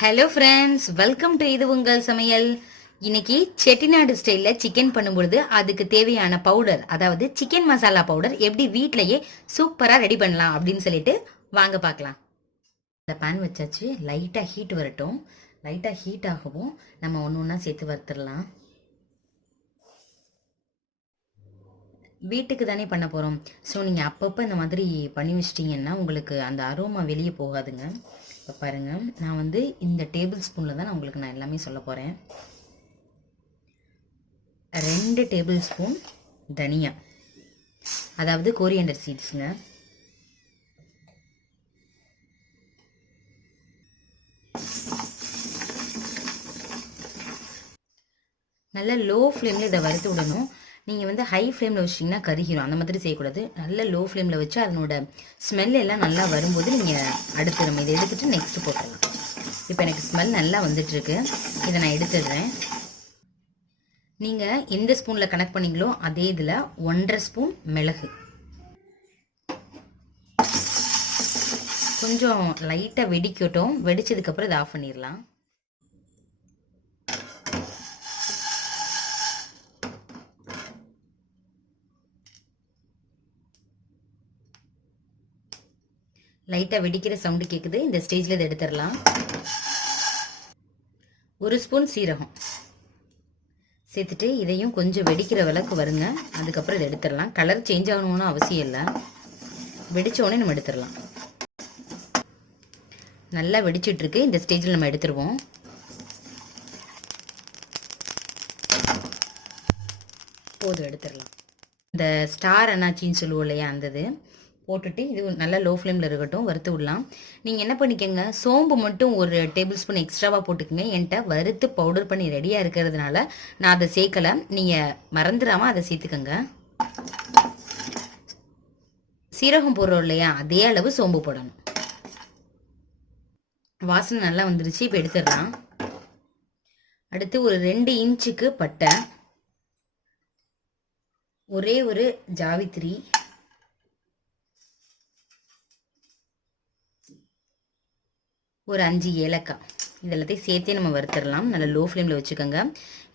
Hello friends welcome to இது உங்கள் சமையல். இன்னைக்கு செட்டிநாடு ஸ்டைலில் சிக்கன் பண்ணும்பொழுது அதுக்கு தேவையான பவுடர் அதாவது சிக்கன் மசாலா பவுடர் எப்படி வீட்டிலையே சூப்பராக ரெடி பண்ணலாம் அப்படின்னு சொல்லிட்டு வாங்க பார்க்கலாம். இந்த பேன் வச்சாச்சு. லைட்டாக ஹீட் வரட்டும். லைட்டாக ஹீட் ஆகவும் நம்ம ஒன்று ஒன்றா சேர்த்து வறுத்துடலாம். வீட்டுக்கு தானே பண்ண போகிறோம் ஸோ நீங்கள் அப்பப்போ இந்த மாதிரி பண்ணி வச்சிட்டிங்கன்னா உங்களுக்கு அந்த அரோமா வெளியே போகாதுங்க. இப்போ பாருங்கள் நான் வந்து இந்த டேபிள் ஸ்பூனில் தான் நான் உங்களுக்கு நான் எல்லாமே சொல்ல போகிறேன் ரெண்டு டேபிள் ஸ்பூன் தனியா அதாவது கோரியண்டர் சீட்ஸுங்க நல்லா லோ ஃப்ளேமில் இதை வறுத்து விடணும். நீங்கள் வந்து ஹை ஃப்ளேமில் வச்சிட்டிங்கன்னா கருகிரும். அந்த மாதிரி செய்யக்கூடாது. நல்ல லோ ஃப்ளேமில் வச்சு அதனோட ஸ்மெல் எல்லாம் நல்லா வரும்போது நீங்கள் அடுத்து நம்ம இதை எடுத்துகிட்டு நெக்ஸ்ட்டு போட்டுடலாம். இப்போ எனக்கு ஸ்மெல் நல்லா வந்துட்டுருக்கு. இதை நான் எடுத்துடுறேன். நீங்கள் எந்த ஸ்பூனில் கனெக்ட் பண்ணீங்களோ அதே இதில் ஒன்றரை ஸ்பூன் மிளகு. கொஞ்சம் லைட்டாக வெடிக்கட்டும். வெடிச்சதுக்கப்புறம் இதை ஆஃப் பண்ணிடலாம். லைட்டாக வெடிக்கிற சவுண்டு கேட்குது இந்த ஸ்டேஜில் இதை எடுத்துடலாம். ஒரு ஸ்பூன் சீரகம். சேர்த்துட்டு இதையும் கொஞ்சம் வெடிக்கிற விளக்கு வருங்க. அதுக்கப்புறம் இதை எடுத்துடலாம். கலர் சேஞ்ச் ஆகணும்னு அவசியம் இல்லை. வெடித்தோடனே நம்ம எடுத்துடலாம். நல்லா வெடிச்சிட்ருக்கு இந்த ஸ்டேஜில் நம்ம எடுத்துருவோம். போதும் எடுத்துடலாம். இந்த ஸ்டார் அண்ணாச்சின்னு சொல்லுவோம் இல்லையா அந்த இது. போட்டுட்டு இது நல்லா லோ ஃப்ளேமில் இருக்கட்டும் வறுத்து விடலாம். நீங்கள் என்ன பண்ணிக்கோங்க சோம்பு மட்டும் ஒரு டேபிள் ஸ்பூன் எக்ஸ்ட்ராவாக போட்டுக்கோங்க. என்கிட்ட வறுத்து பவுடர் பண்ணி ரெடியாக இருக்கிறதுனால நான் அதை சேர்க்கலை. நீங்கள் மறந்துடாமல் அதை சேர்த்துக்கோங்க. சீரகம் போடுறோம் இல்லையா அதே அளவு சோம்பு போடணும். வாசனை நல்லா வந்துருச்சு இப்போ எடுத்துடலாம். அடுத்து ஒரு ரெண்டு இன்ச்சுக்கு பட்டை. ஒரே ஒரு ஜாவித்திரி. ஒரு அஞ்சு ஏலக்காய். இது எல்லாத்தையும் சேர்த்தே நம்ம வறுத்துடலாம். நல்லா லோ ஃப்ளேமில் வச்சுக்கோங்க.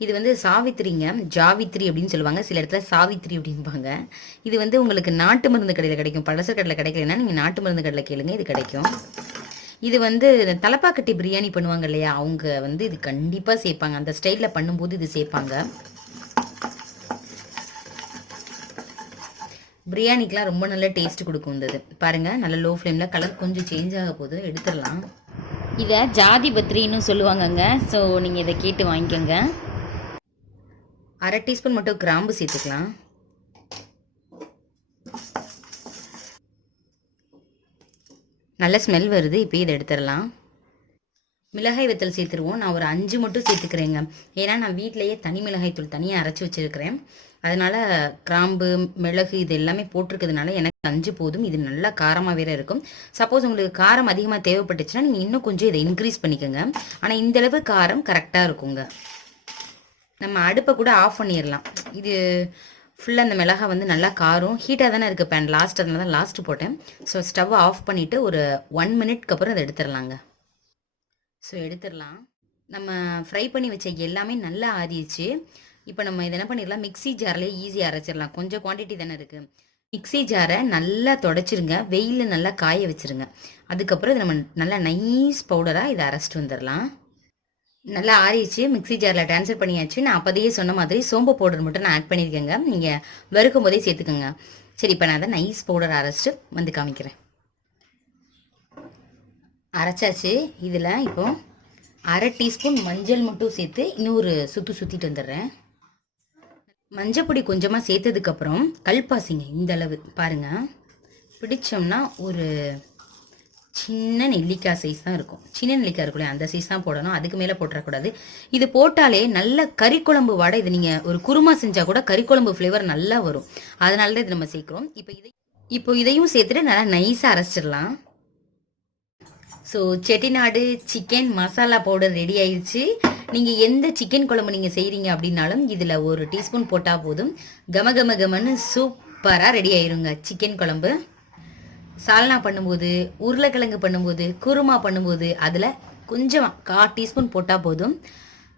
இது வந்து சாவித்திரிங்க ஜாவித்ரி அப்படின்னு சொல்லுவாங்க. சில இடத்துல சாவித்திரி அப்படிம்பாங்க. இது வந்து உங்களுக்கு நாட்டு மருந்து கடையில் கிடைக்கும். பழச கடையில் கிடைக்கலன்னா நீங்கள் நாட்டு மருந்து கடையில் கேளுங்க. இது கிடைக்கும். இது வந்து தலப்பாக்கட்டி பிரியாணி பண்ணுவாங்க இல்லையா? அவங்க வந்து இது கண்டிப்பாக சேர்ப்பாங்க. அந்த ஸ்டைலில் பண்ணும்போது இது சேர்ப்பாங்க. பிரியாணிக்கெலாம் ரொம்ப நல்ல டேஸ்ட் கொடுக்கும் இந்த இது. பாருங்கள் நல்ல லோ ஃப்ளேமில் கலர் கொஞ்சம் சேஞ்ச் ஆக போது எடுத்துடலாம். இதை ஜாதி பத்திரின்னு சொல்லுவாங்கங்க. ஸோ நீங்கள் இதை கேட்டு வாங்கிக்கோங்க. அரை டீஸ்பூன் மட்டும் கிராம்பு சேர்த்துக்கலாம். நல்ல ஸ்மெல் வருது இப்போ இதை எடுத்துடலாம். மிளகாய் வத்தல் சேர்த்துருவோம். நான் ஒரு அஞ்சு மட்டும் சேர்த்துக்கிறேங்க. ஏன்னா நான் வீட்டிலையே தனி மிளகாய் தூள் தனியாக அரைச்சி வச்சுருக்கிறேன். அதனால் கிராம்பு மிளகு இது எல்லாமே போட்டிருக்கிறதுனால எனக்கு அஞ்சு போதும். இது நல்லா காரமாக வேற இருக்கும். சப்போஸ் உங்களுக்கு காரம் அதிகமாக தேவைப்பட்டுச்சுன்னா நீங்கள் இன்னும் கொஞ்சம் இதை இன்க்ரீஸ் பண்ணிக்கோங்க. ஆனால் இந்தளவு காரம் கரெக்டாக இருக்குங்க. நம்ம அடுப்பை கூட ஆஃப் பண்ணிடலாம். இது ஃபுல்லாக அந்த மிளகா வந்து நல்லா காரம். ஹீட்டாக தானே இருக்குது பேன் லாஸ்ட் அதனால தான் லாஸ்ட்டு போட்டேன். ஸோ ஸ்டவ் ஆஃப் பண்ணிவிட்டு ஒரு ஒன் மினிட்க்கு அப்புறம் அதை எடுத்துடலாங்க. ஸோ எடுத்துடலாம். நம்ம ஃப்ரை பண்ணி வச்ச எல்லாமே நல்லா ஆறிடுச்சு. இப்போ நம்ம இதை என்ன பண்ணிடலாம்? மிக்ஸி ஜார்லேயே ஈஸியாக அரைச்சிடலாம். கொஞ்சம் குவான்டிட்டி தானே இருக்குது மிக்ஸி ஜாரை நல்லா தொடச்சிருங்க. வெயிலில் நல்லா காய வச்சுருங்க. அதுக்கப்புறம் இதை நம்ம நல்லா நைஸ் பவுடராக இதை அரைச்சிட்டு வந்துடலாம். நல்லா ஆறிடுச்சு. மிக்ஸி ஜாரில் ட்ரான்ஸ்ஃபர் பண்ணியாச்சு. நான் அப்போதையே சொன்ன மாதிரி சோம்பு பவுடர் மட்டும் நான் ஆட் பண்ணியிருக்கேங்க நீங்கள் வறுக்கும் போதே சேர்த்துக்கோங்க. சரி இப்போ நான் அதை நைஸ் பவுடர் அரைச்சிட்டு வந்து காமிக்கிறேன். அரைச்சாச்சு. இதில் இப்போ அரை டீஸ்பூன் மஞ்சள் மட்டும் சேர்த்து இன்னொரு சுற்று சுற்றிட்டு வந்துடுறேன். மஞ்சப்பொடி கொஞ்சமாக சேர்த்ததுக்கப்புறம் கல்பாசிங்க இந்த அளவு. பாருங்கள் பிடிச்சோம்னா ஒரு சின்ன நெல்லிக்காய் சைஸ் தான் இருக்கும். சின்ன நெல்லிக்காய் இருக்கும் அந்த சைஸ் தான் போடணும். அதுக்கு மேலே போட்டுறக்கூடாது. இது போட்டாலே நல்ல கறிக்குழம்பு வடை இது நீங்கள் ஒரு குருமா செஞ்சால் கூட கறிக்குழம்பு ஃப்ளேவர் நல்லா வரும். அதனால தான் இது நம்ம சேர்க்குறோம். இப்போ இதை இப்போ இதையும் சேர்த்துட்டு நல்லா நைஸாக அரைச்சிடலாம். So Chettinad chicken masala powder ready ஆயிடுச்சு நீங்கள் எந்த சிக்கன் குழம்பு நீங்கள் செய்கிறீங்க அப்படின்னாலும் இதில் ஒரு டீஸ்பூன் போட்டால் போதும். கம கம கமன்னு சூப்பராக ரெடி ஆயிருங்க சிக்கன் குழம்பு. சால்னா பண்ணும்போது உருளைக்கிழங்கு பண்ணும்போது குருமா பண்ணும்போது அதில் கொஞ்சம் கா டீஸ்பூன் போட்டால் போதும்.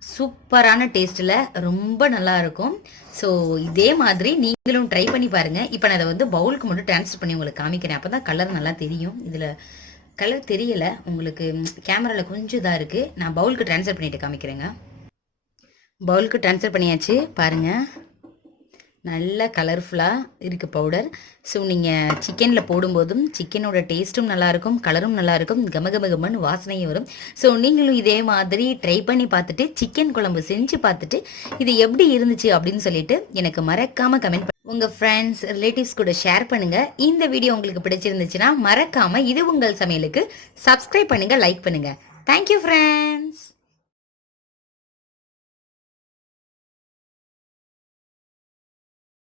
சூப்பரான டேஸ்ட்டில் ரொம்ப நல்லா இருக்கும். ஸோ இதே மாதிரி நீங்களும் ட்ரை பண்ணி பாருங்கள் இப்போ நான் அதை வந்து பவுலுக்கு மட்டும் ட்ரான்ஸ்ஃபர் பண்ணி உங்களுக்கு காமிக்கிறேன். அப்போ தான் கலர் நல்லா தெரியும். இதில் கலர் தெரியலை. உங்களுக்கு கேமராவில் கொஞ்சம் இதாக இருக்குது நான் பவுலுக்கு ட்ரான்ஸ்ஃபர் பண்ணிவிட்டு காமிக்கிறேங்க. பவுலுக்கு ட்ரான்ஸ்ஃபர் பண்ணியாச்சு. பாருங்கள் நல்ல கலர்ஃபுல்லாக இருக்குது பவுடர் ஸோ நீங்கள் சிக்கனில் போடும்போதும் சிக்கனோட டேஸ்ட்டும் நல்லாயிருக்கும் கலரும் நல்லாயிருக்கும் கம கம வாசனையும் வரும். ஸோ நீங்களும் இதே மாதிரி ட்ரை பண்ணி பார்த்துட்டு சிக்கன் குழம்பு செஞ்சு பார்த்துட்டு இது எப்படி இருந்துச்சு அப்படின்னு சொல்லிட்டு எனக்கு மறக்காமல் கமெண்ட் உங்கள் ஃப்ரெண்ட்ஸ் ரிலேட்டிவ்ஸ் கூட ஷேர் பண்ணுங்கள் இந்த வீடியோ உங்களுக்கு பிடிச்சிருந்துச்சுன்னா மறக்காமல் இது உங்கள் சமையலுக்கு சப்ஸ்கிரைப் பண்ணுங்கள் லைக் பண்ணுங்கள் தேங்க்யூ ஃப்ரெண்ட்ஸ்